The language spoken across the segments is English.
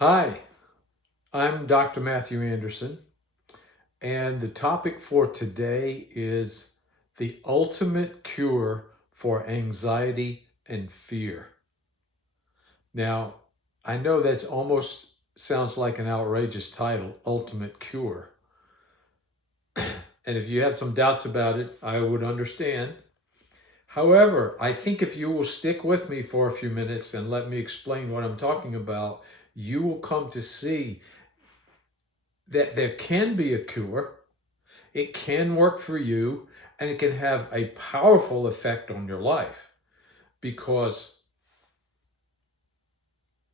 Hi, I'm Dr. Matthew Anderson, and the topic for today is the ultimate cure for anxiety and fear. Now, I know that's almost sounds like an outrageous title, Ultimate Cure. And if you have some doubts about it, I would understand. However, I think if you will stick with me for a few minutes and let me explain what I'm talking about, you will come to see that there can be a cure. It can work for you, and it can have a powerful effect on your life because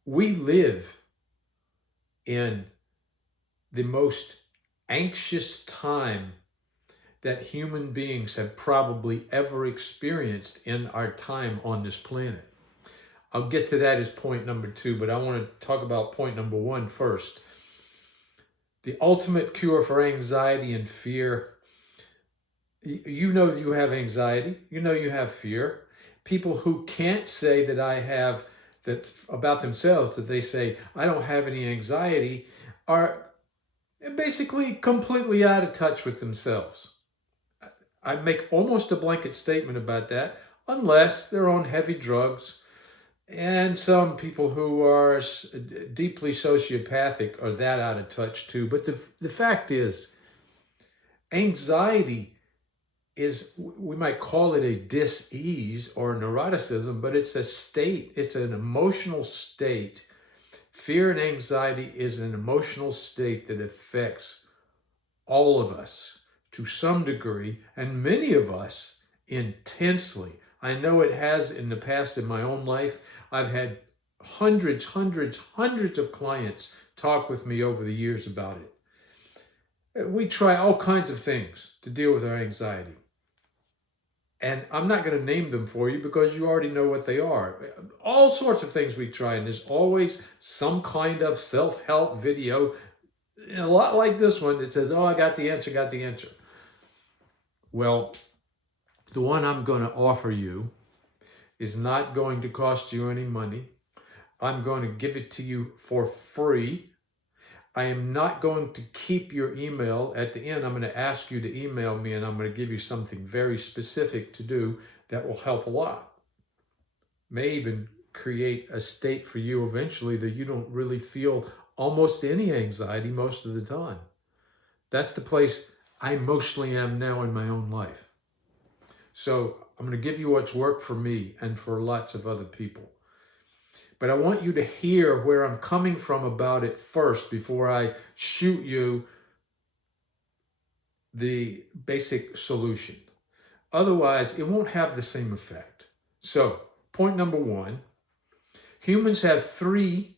we live in the most anxious time that human beings have probably ever experienced in our time on this planet. I'll get to that as point number two, but I want to talk about point number one first. The ultimate cure for anxiety and fear. You know you have anxiety, you know you have fear. People who can't say that I have that about themselves, that they say I don't have any anxiety, are basically completely out of touch with themselves. I make almost a blanket statement about that, unless they're on heavy drugs. And some people who are deeply sociopathic are that out of touch too. But the fact is, anxiety is, we might call it a dis-ease or neuroticism, but it's a state, it's an emotional state. Fear and anxiety is an emotional state that affects all of us to some degree, and many of us intensely. I know it has in the past in my own life. I've had hundreds of clients talk with me over the years about it. We try all kinds of things to deal with our anxiety. And I'm not going to name them for you because you already know what they are. All sorts of things we try, and there's always some kind of self-help video, a lot like this one, that says, oh, I got the answer. Well, the one I'm going to offer you is not going to cost you any money. I'm going to give it to you for free. I am not going to keep your email. At the end, I'm going to ask you to email me, and I'm going to give you something very specific to do that will help a lot. May even create a state for you eventually that you don't really feel almost any anxiety most of the time. That's the place I mostly am now in my own life. So I'm going to give you what's worked for me and for lots of other people. But I want you to hear where I'm coming from about it first before I shoot you the basic solution. Otherwise, it won't have the same effect. So, point number one, humans have three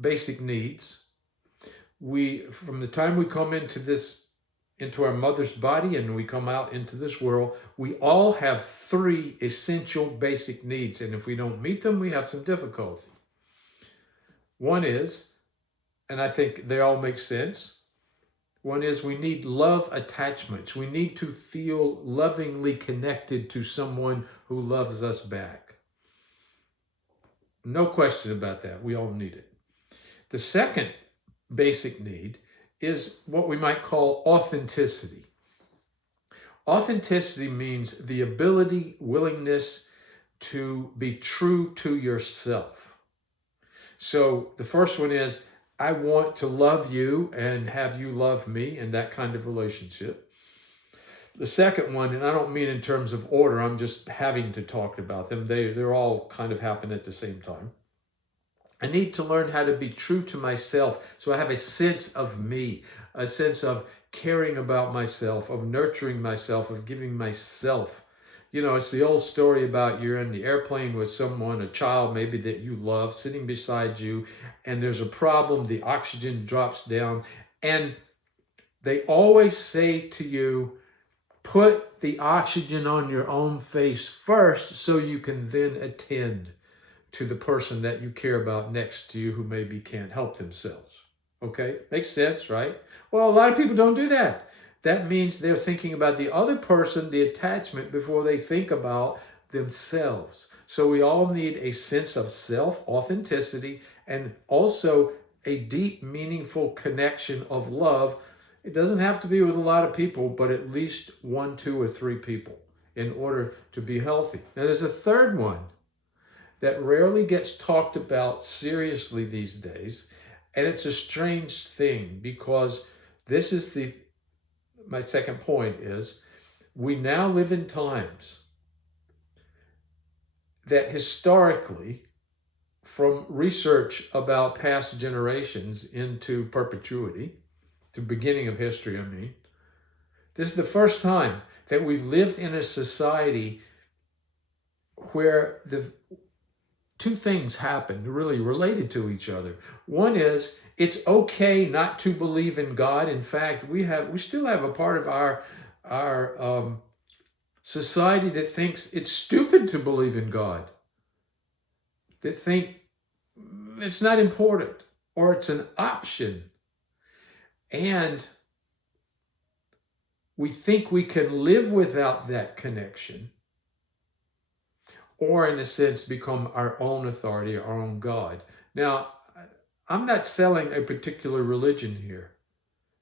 basic needs. From the time we come into our mother's body and we come out into this world, we all have three essential basic needs. And if we don't meet them, we have some difficulty. One is, and I think they all make sense, one is we need love attachments. We need to feel lovingly connected to someone who loves us back. No question about that. We all need it. The second basic need is what we might call authenticity. Authenticity means the ability, willingness to be true to yourself. So the first one is, I want to love you and have you love me, and that kind of relationship. The second one, and I don't mean in terms of order, I'm just having to talk about them. They're all kind of happen at the same time. I need to learn how to be true to myself, so I have a sense of me, a sense of caring about myself, of nurturing myself, of giving myself. You know, it's the old story about you're in the airplane with someone, a child maybe that you love, sitting beside you, and there's a problem, the oxygen drops down, and they always say to you, put the oxygen on your own face first so you can then attend to the person that you care about next to you who maybe can't help themselves. Okay? Makes sense, right? Well, a lot of people don't do that. That means they're thinking about the other person, the attachment, before they think about themselves. So we all need a sense of self, authenticity, and also a deep, meaningful connection of love. It doesn't have to be with a lot of people, but at least 1, 2, or 3 people in order to be healthy. Now, there's a third one that rarely gets talked about seriously these days, and it's a strange thing because this is my second point is we now live in times that historically, from research about past generations into perpetuity, to beginning of history, I mean, this is the first time that we've lived in a society where the two things happen really related to each other. One is it's okay not to believe in God. In fact, we still have a part of our society that thinks it's stupid to believe in God, that think it's not important or it's an option. And we think we can live without that connection, or in a sense become our own authority, our own God. Now, I'm not selling a particular religion here.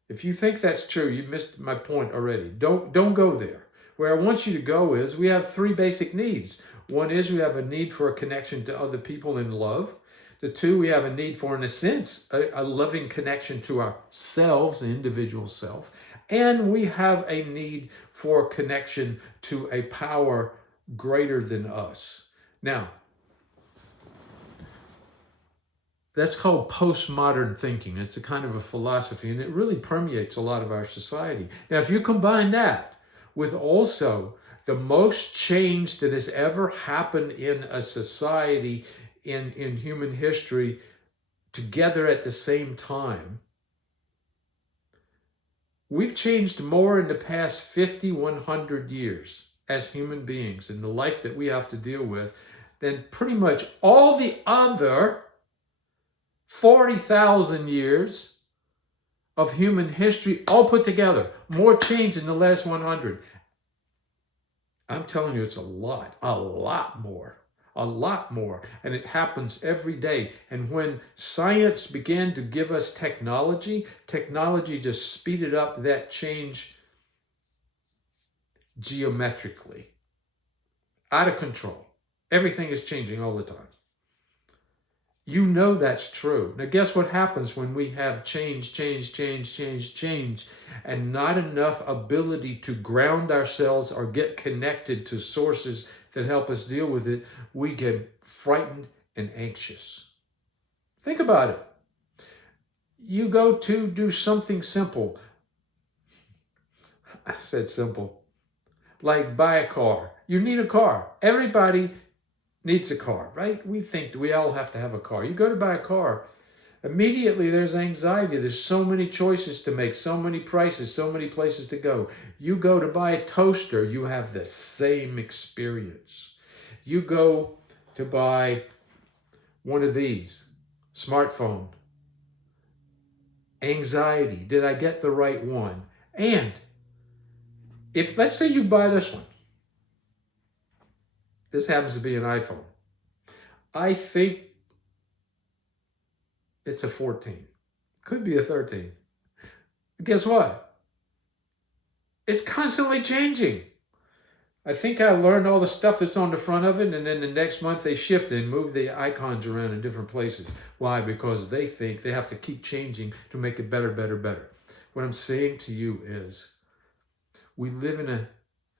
If you think that's true, you missed my point already. Don't go there. Where I want you to go is we have 3 basic needs. One is we have a need for a connection to other people in love. The 2, we have a need for, in a sense, a loving connection to ourselves, the individual self. And we have a need for connection to a power greater than us. Now, that's called postmodern thinking. It's a kind of a philosophy, and it really permeates a lot of our society. Now, if you combine that with also the most change that has ever happened in a society in human history together at the same time, we've changed more in the past 50, 100 years as human beings in the life that we have to deal with than pretty much all the other 40,000 years of human history all put together. More change in the last 100. I'm telling you, it's a lot more. And it happens every day. And when science began to give us technology just speeded up that change geometrically. Out of control. Everything is changing all the time. You know that's true. Now, guess what happens when we have change, and not enough ability to ground ourselves or get connected to sources that help us deal with it? We get frightened and anxious. Think about it. You go to do something simple. I said simple. Like buy a car. You need a car. Everybody needs a car, right? We think we all have to have a car. You go to buy a car, immediately there's anxiety. There's so many choices to make, so many prices, so many places to go. You go to buy a toaster, you have the same experience. You go to buy one of these, smartphone, anxiety. Did I get the right one? And if, let's say you buy this one. This happens to be an iPhone. I think it's a 14. Could be a 13. Guess what? It's constantly changing. I think I learned all the stuff that's on the front of it, and then the next month they shift and move the icons around in different places. Why? Because they think they have to keep changing to make it better, better, better. What I'm saying to you is we live in a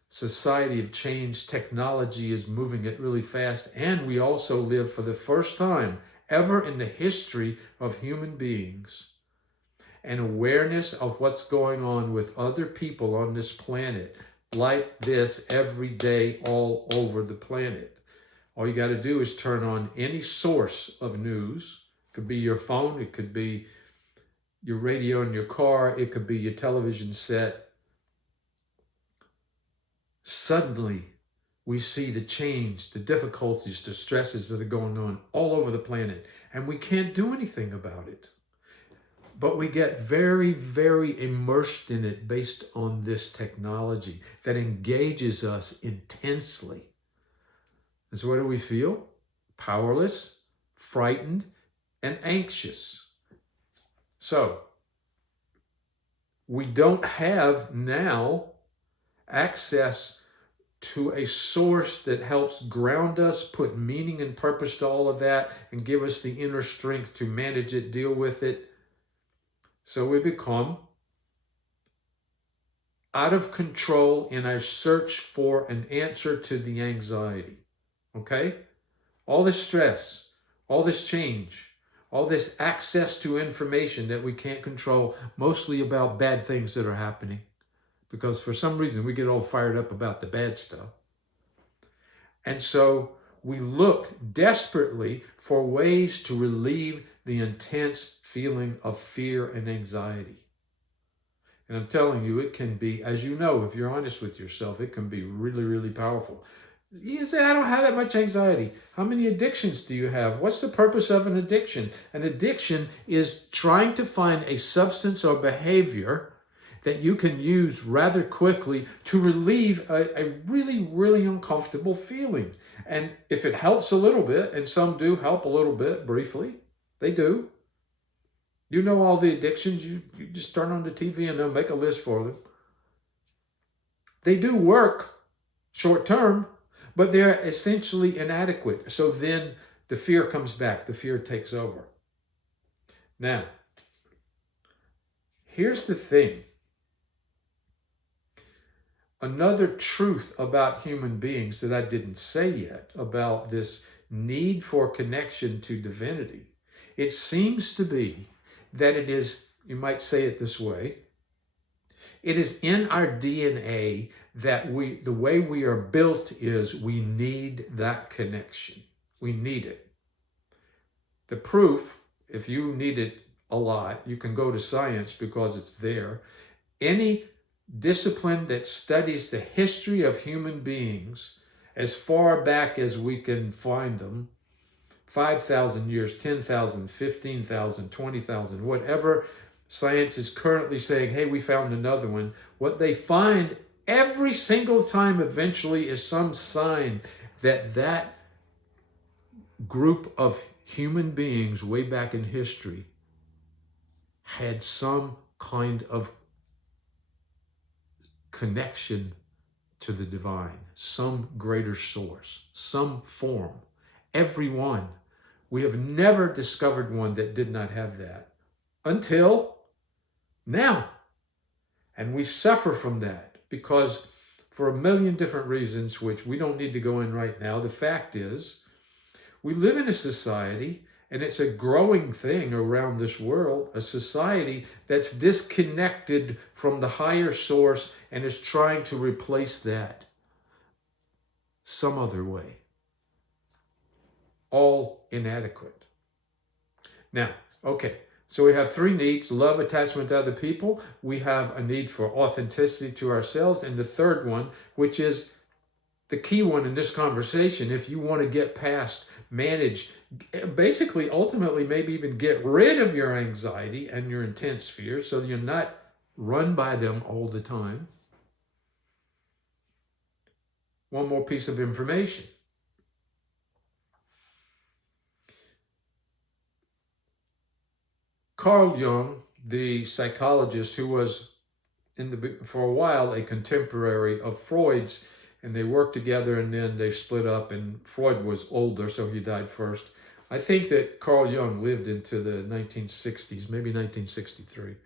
society of change. Technology is moving it really fast, and we also live for the first time ever in the history of human beings an awareness of what's going on with other people on this planet like this every day all over the planet. All you got to do is turn on any source of news. It could be your phone, it could be your radio in your car, it could be your television set. Suddenly, we see the change, the difficulties, the stresses that are going on all over the planet, and we can't do anything about it. But we get very, very immersed in it based on this technology that engages us intensely. And so what do we feel? Powerless, frightened, and anxious. So we don't have now access to a source that helps ground us, put meaning and purpose to all of that, and give us the inner strength to manage it, deal with it. So we become out of control in our search for an answer to the anxiety. Okay? All this stress, all this change, all this access to information that we can't control, mostly about bad things that are happening. Because for some reason we get all fired up about the bad stuff. And so we look desperately for ways to relieve the intense feeling of fear and anxiety. And I'm telling you, it can be, as you know, if you're honest with yourself, it can be really, really powerful. You say, I don't have that much anxiety. How many addictions do you have? What's the purpose of an addiction? An addiction is trying to find a substance or behavior that you can use rather quickly to relieve a really, really uncomfortable feeling. And if it helps a little bit, and some do help a little bit briefly, they do. You know all the addictions, you just turn on the TV and they'll make a list for them. They do work short term, but they're essentially inadequate. So then the fear comes back, the fear takes over. Now, here's the thing. Another truth about human beings that I didn't say yet, about this need for connection to divinity, it seems to be that it is, you might say it this way, it is in our DNA that the way we are built is we need that connection. We need it. The proof, if you need it a lot, you can go to science because it's there. Any discipline that studies the history of human beings as far back as we can find them, 5,000 years, 10,000, 15,000, 20,000, whatever science is currently saying, hey, we found another one. What they find every single time eventually is some sign that that group of human beings way back in history had some kind of connection to the divine, some greater source, some form. Every one. We have never discovered one that did not have that until now. And we suffer from that because for a million different reasons, which we don't need to go in right now, the fact is we live in a society, and it's a growing thing around this world, a society that's disconnected from the higher source and is trying to replace that some other way. All inadequate. Now, okay, so we have three needs: love, attachment to other people. We have a need for authenticity to ourselves. And the third one, which is the key one in this conversation, if you want to get past, manage, basically, ultimately, maybe even get rid of your anxiety and your intense fears so you're not run by them all the time. One more piece of information. Carl Jung, the psychologist who was for a while a contemporary of Freud's, and they worked together and then they split up, and Freud was older, so he died first. I think that Carl Jung lived into the 1960s, maybe 1963.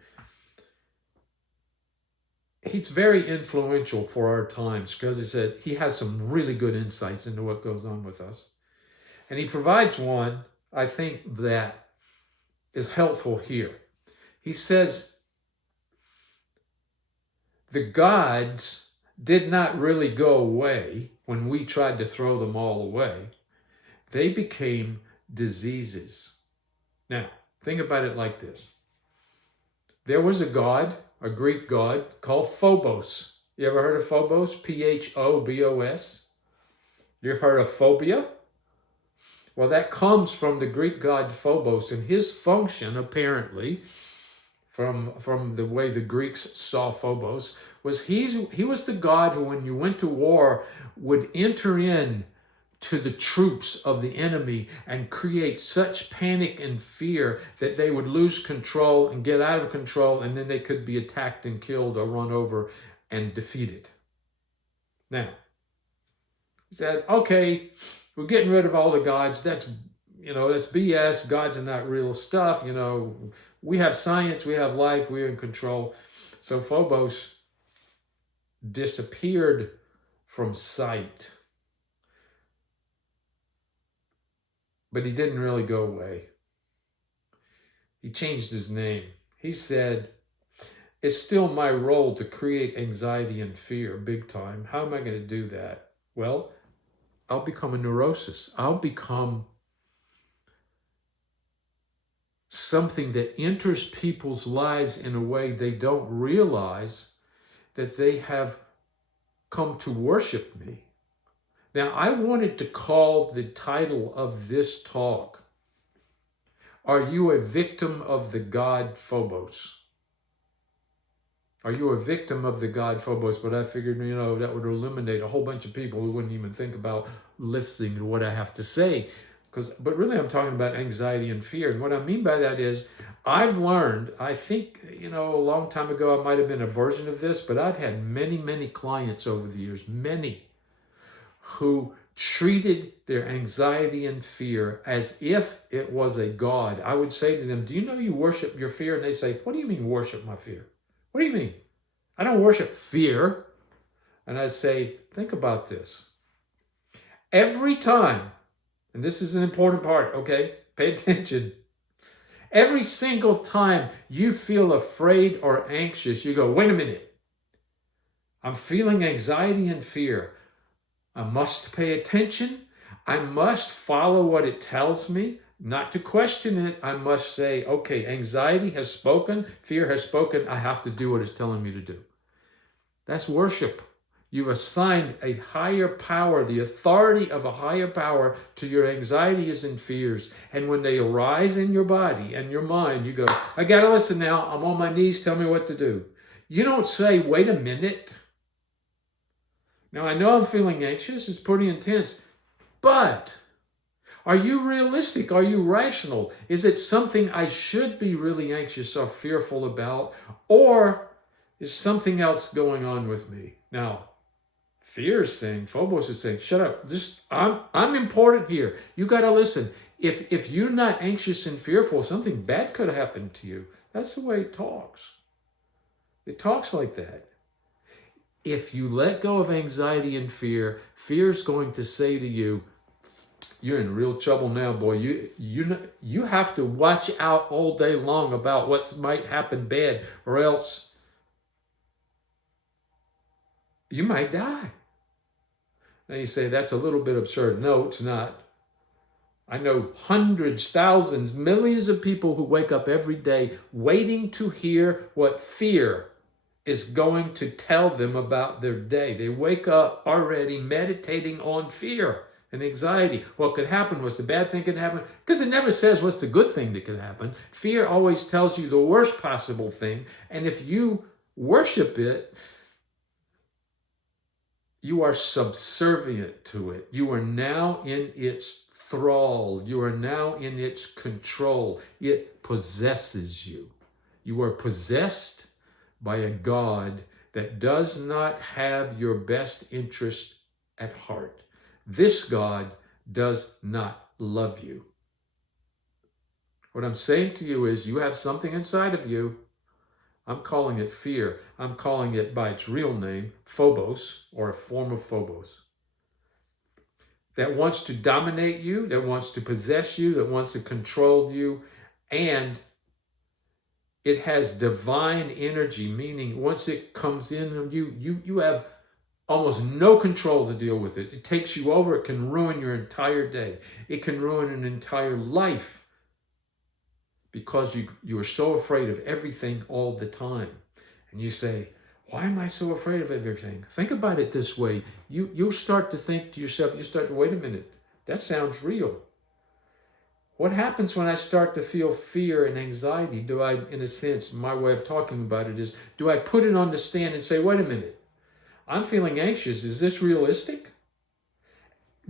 He's very influential for our times because he said he has some really good insights into what goes on with us. And he provides one, I think, that is helpful here. He says, the gods did not really go away when we tried to throw them all away. They became diseases. Now, think about it like this. There was a god, a Greek god, called Phobos. You ever heard of Phobos? Phobos. You ever heard of phobia? Well, that comes from the Greek god Phobos, and his function, apparently, from the way the Greeks saw Phobos, was he was the god who, when you went to war, would enter in to the troops of the enemy and create such panic and fear that they would lose control and get out of control, and then they could be attacked and killed or run over and defeated. Now, he said, okay, we're getting rid of all the gods. That's BS. Gods are not real stuff. We have science, we have life, we're in control. So Phobos disappeared from sight. But he didn't really go away. He changed his name. He said, it's still my role to create anxiety and fear big time. How am I going to do that? Well, I'll become a neurosis. I'll become something that enters people's lives in a way they don't realize that they have come to worship me. Now, I wanted to call the title of this talk, Are You a Victim of the God Phobos? Are you a victim of the God Phobos? But I figured, that would eliminate a whole bunch of people who wouldn't even think about listening to what I have to say. But really, I'm talking about anxiety and fear. And what I mean by that is, I've learned, I think, a long time ago, I might have been a version of this, but I've had many, many clients over the years, many, who treated their anxiety and fear as if it was a god. I would say to them, do you know you worship your fear? And they say, what do you mean worship my fear? What do you mean? I don't worship fear. And I say, think about this. Every time, and this is an important part, okay? Pay attention. Every single time you feel afraid or anxious, you go, wait a minute. I'm feeling anxiety and fear. I must pay attention. I must follow what it tells me, not to question it. I must say, okay, anxiety has spoken, fear has spoken. I have to do what it's telling me to do. That's worship. You've assigned a higher power, the authority of a higher power to your anxieties and fears. And when they arise in your body and your mind, you go, I got to listen now. I'm on my knees. Tell me what to do. You don't say, wait a minute. Now, I know I'm feeling anxious. It's pretty intense. But are you realistic? Are you rational? Is it something I should be really anxious or fearful about? Or is something else going on with me? Now, fear is saying, Phobos is saying, shut up. I'm important here. You got to listen. If you're not anxious and fearful, something bad could happen to you. That's the way it talks. It talks like that. If you let go of anxiety and fear, fear's going to say to you, you're in real trouble now, boy. You have to watch out all day long about what might happen bad, or else you might die. Now you say, that's a little bit absurd. No, it's not. I know hundreds, thousands, millions of people who wake up every day waiting to hear what fear is going to tell them about their day. They wake up already meditating on fear and anxiety. What could happen? What's the bad thing could happen? Because it never says what's the good thing that could happen. Fear always tells you the worst possible thing. And if you worship it, you are subservient to it. You are now in its thrall. You are now in its control. It possesses you. You are possessed by a God that does not have your best interest at heart. This God does not love you. What I'm saying to you is, you have something inside of you. I'm calling it fear. I'm calling it by its real name, Phobos, or a form of Phobos, that wants to dominate you, that wants to possess you, that wants to control you, and it has divine energy, meaning once it comes in, you have almost no control to deal with it. It takes you over. It can ruin your entire day. It can ruin an entire life because you are so afraid of everything all the time. And you say, why am I so afraid of everything? Think about it this way. You'll start to think to yourself, wait a minute, that sounds real. What happens when I start to feel fear and anxiety? Do I, in a sense, my way of talking about it is, do I put it on the stand and say, wait a minute, I'm feeling anxious. Is this realistic?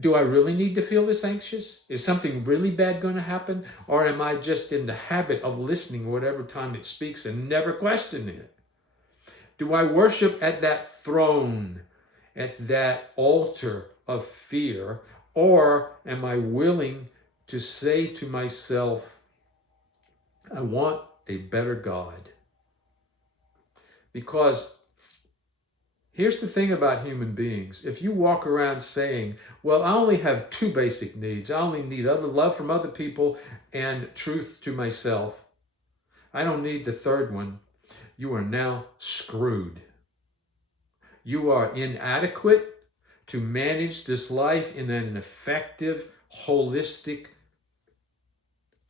Do I really need to feel this anxious? Is something really bad going to happen? Or am I just in the habit of listening whatever time it speaks and never questioning it? Do I worship at that throne, at that altar of fear? Or am I willing to say to myself, I want a better God? Because here's the thing about human beings. If you walk around saying, well, I only have two basic needs. I only need love from other people and truth to myself. I don't need the third one. You are now screwed. You are inadequate to manage this life in an effective, holistic,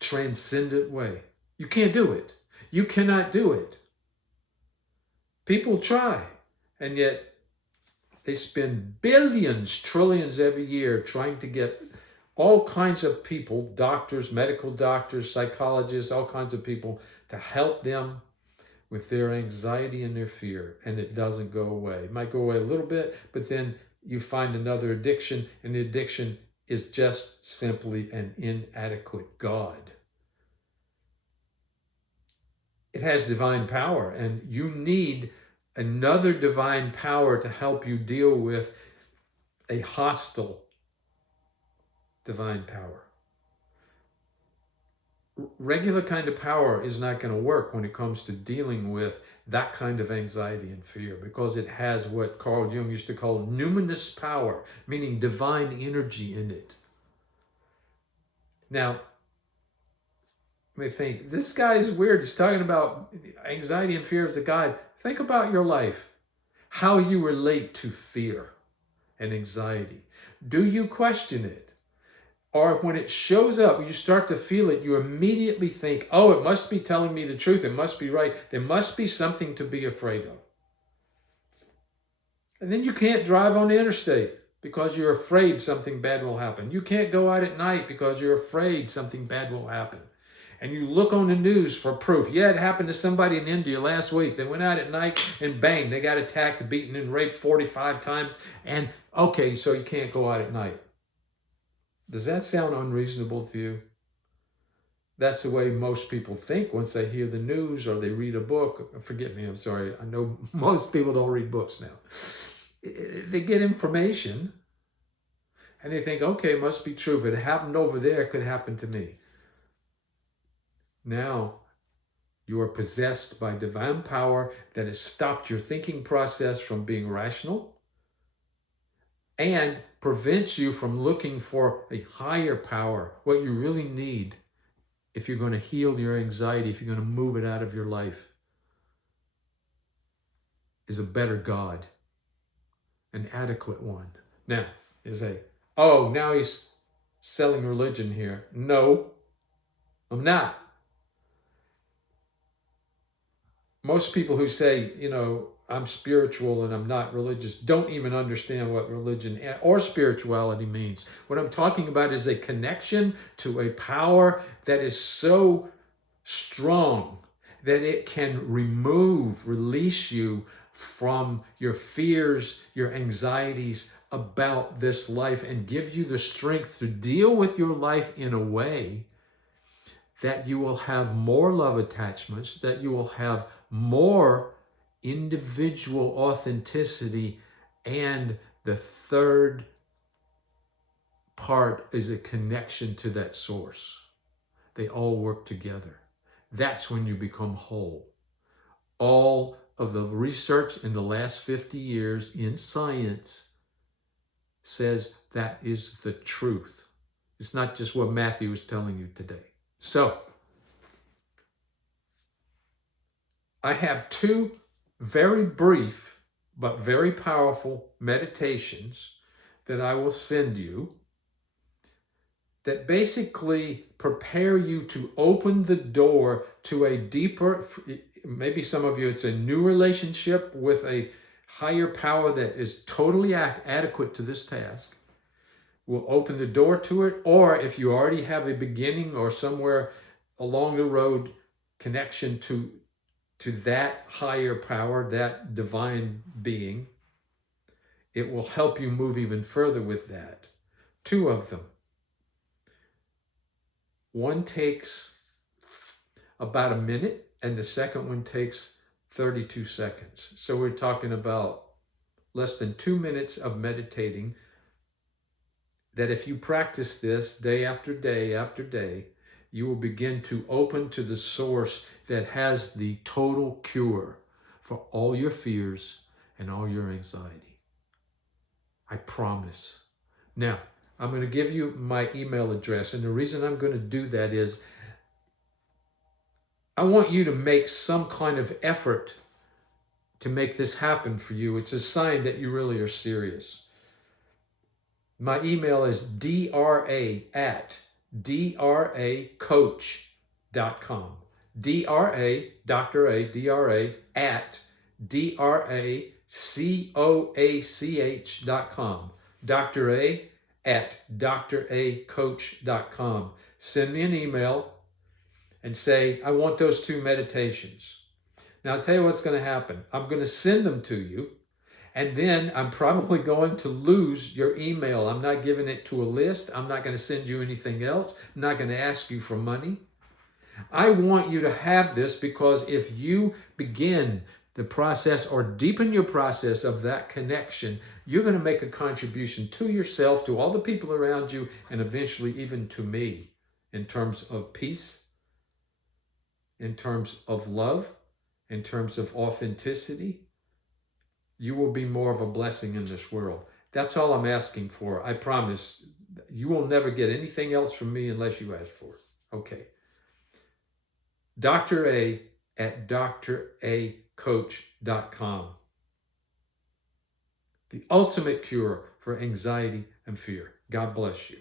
transcendent way. You can't do it. You cannot do it. People try, and yet they spend billions, trillions every year trying to get all kinds of people, doctors, medical doctors, psychologists, all kinds of people to help them with their anxiety and their fear, and it doesn't go away. It might go away a little bit, but then you find another addiction, and the addiction is just simply an inadequate God. It has divine power, and you need another divine power to help you deal with a hostile divine power. Regular kind of power is not going to work when it comes to dealing with that kind of anxiety and fear, because it has what Carl Jung used to call numinous power, meaning divine energy in it. Now, you may think, this guy is weird. He's talking about anxiety and fear as a God. Think about your life, how you relate to fear and anxiety. Do you question it? Or when it shows up, you start to feel it, you immediately think, oh, it must be telling me the truth. It must be right. There must be something to be afraid of. And then you can't drive on the interstate because you're afraid something bad will happen. You can't go out at night because you're afraid something bad will happen. And you look on the news for proof. Yeah, it happened to somebody in India last week. They went out at night and bang, they got attacked, beaten, and raped 45 times. And okay, so you can't go out at night. Does that sound unreasonable to you? That's the way most people think once they hear the news or they read a book. Forgive me, I'm sorry. I know most people don't read books now. They get information and they think, okay, it must be true. If it happened over there, it could happen to me. Now, you are possessed by divine power that has stopped your thinking process from being rational and prevents you from looking for a higher power. What you really need, if you're going to heal your anxiety, if you're going to move it out of your life, is a better God, an adequate one. Now, you say, oh, now he's selling religion here. No, I'm not. Most people who say, I'm spiritual and I'm not religious don't even understand what religion or spirituality means. What I'm talking about is a connection to a power that is so strong that it can release you from your fears, your anxieties about this life, and give you the strength to deal with your life in a way that you will have more love attachments, that you will have more individual authenticity, and the third part is a connection to that source. They all work together. That's when you become whole. All of the research in the last 50 years in science says that is the truth. It's not just what Matthew is telling you today. So, I have two very brief but very powerful meditations that I will send you that basically prepare you to open the door to a deeper, maybe some of you, it's a new relationship with a higher power that is totally adequate to this task. Will open the door to it. Or if you already have a beginning or somewhere along the road connection to that higher power, that divine being, it will help you move even further with that. 2 of them. One takes about a minute, and the second one takes 32 seconds. So we're talking about less than 2 minutes of meditating, that if you practice this day after day after day, you will begin to open to the source that has the total cure for all your fears and all your anxiety. I promise. Now, I'm going to give you my email address, and the reason I'm going to do that is I want you to make some kind of effort to make this happen for you. It's a sign that you really are serious. My email is dra@dracoach.com. DRA at dracoach.com. Dr. A at dracoach.com. Send me an email and say, I want those 2 meditations. Now, I'll tell you what's going to happen. I'm going to send them to you, and then I'm probably going to lose your email. I'm not giving it to a list. I'm not going to send you anything else. I'm not going to ask you for money. I want you to have this, because if you begin the process or deepen your process of that connection, you're going to make a contribution to yourself, to all the people around you, and eventually even to me, in terms of peace, in terms of love, in terms of authenticity. You will be more of a blessing in this world. That's all I'm asking for. I promise you will never get anything else from me unless you ask for it. Okay. Dr. A at dracoach.com. The ultimate cure for anxiety and fear. God bless you.